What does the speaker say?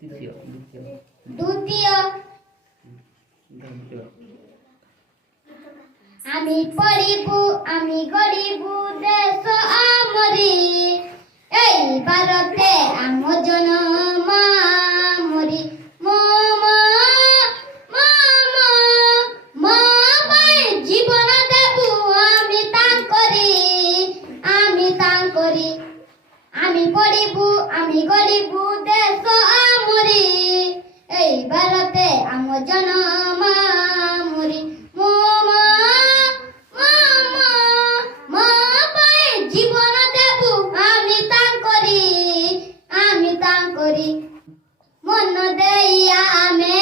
দ্বিতীয় দ্বিতীয় দ্বিতীয় দ্বিতীয় আমি পড়িবু আমি গড়িবু দেশ আমরি এই ভারতে আম জনম আমরি জীবন দেবু আমি তাঙ্করি আমি পড়িবু আমি গড়িবু দেশ আমরি এই ভারতে আম জনম আমরি জীবন দেবু আমি তাঙ্করি মন দেইয়া আমে